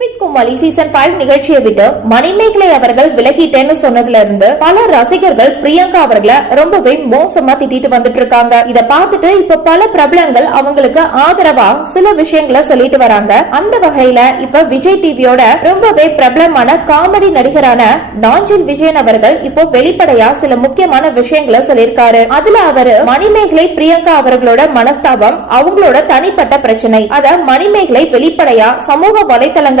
With Comali season 5 நிகழ்ச்சியை விட்டு மணிமேகலை அவர்கள் விலகிட்டேன்னு சொன்னதுல இருந்து பல ரசிகர்கள் பிரியங்கா அவர்களை ரொம்பவே மோசமா திட்டிட்டு வந்துட்டு இருக்காங்க. இத பார்த்துட்டு இப்ப பல பிரபலங்கள் அவங்களுக்கு ஆதரவா சில விஷயங்களை சொல்லிட்டு வராங்க. அந்த வகையில இப்ப விஜய் டிவியோட ரொம்பவே பிரபலமான காமெடி நடிகரான நாஞ்சில் விஜயன் அவர்கள் இப்போ வெளிப்படையா சில முக்கியமான விஷயங்களை சொல்லியிருக்காரு. அதுல அவரு மணிமேகலை பிரியங்கா அவர்களோட மனஸ்தாபம் அவங்களோட தனிப்பட்ட பிரச்சனை. அத மணிமேகலை வெளிப்படையா சமூக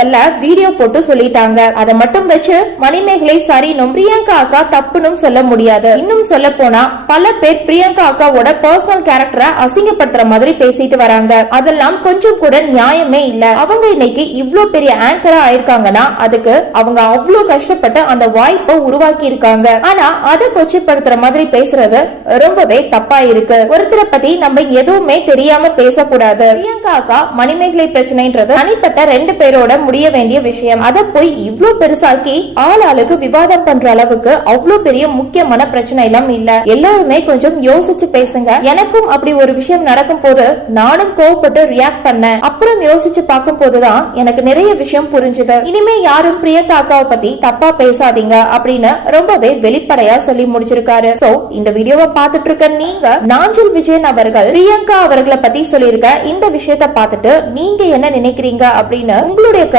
முதல்ல வீடியோ போட்டு சொல்லிட்டாங்க. அதை மட்டும் வச்சு மணிமேகலை சரினும் பிரியங்கா அக்கா தப்புனும் சொல்ல முடியாது. இன்னும் சொல்ல போனா பல பேர் பிரியங்கா அக்காவோட பர்சனல் கேரக்டரை அசிங்கப்படுத்துற மாதிரி பேசிட்டு வராங்க. அதெல்லாம் கொஞ்சம் கூட நியாயமே இல்ல. அவங்க இன்னைக்கு இவ்ளோ பெரிய ஆங்கரா ஆயிருக்காங்கன்னா அதுக்கு அவங்க அவ்வளவு கஷ்டப்பட்டு அந்த வாய்ப்பை உருவாக்கி இருக்காங்க ஆனா அதை கொச்சப்படுத்துற மாதிரி பேசுறது ரொம்பவே தப்பா இருக்கு. ஒருத்தரை பத்தி நம்ம எதுவுமே தெரியாம பேசக்கூடாது. பிரியங்கா அக்கா மணிமேகலை பிரச்சனைன்றது தனிப்பட்ட ரெண்டு பேரோட முடிய வேண்டிய விஷயம். அதை போய் இவ்ளோ பெருசாக்கி ஆள் ஆளுக்கு விவாதம் பண்ற அளவுக்கு அவ்வளவு பெரிய முக்கியமான பிரச்சனை எல்லாம் இல்ல. எல்லாருமே கொஞ்சம் யோசிச்சு பேசுங்க. எனக்கும் அப்படி ஒரு விஷயம் நடக்கும் போது நானும் கோவப்பட்டு ரியாக்ட் பண்ணேன். அப்புறம் யோசிச்சு பார்க்கும் போதுதான் எனக்கு நிறைய விஷயம் புரிஞ்சுது. இனிமே யாரும் பிரியங்கா அக்காவை பத்தி தப்பா பேசாதீங்க அப்படின்னு ரொம்பவே வெளிப்படையா சொல்லி முடிச்சிருக்காரு. சோ இந்த வீடியோவை பார்த்துட்டு இருக்க நீங்க நாஞ்சில் விஜயன் அவர்கள் பிரியங்கா அவர்களை பத்தி சொல்லியிருக்க இந்த விஷயத்த பார்த்துட்டு நீங்க என்ன நினைக்கிறீங்க அப்படின்னு உங்களுடைய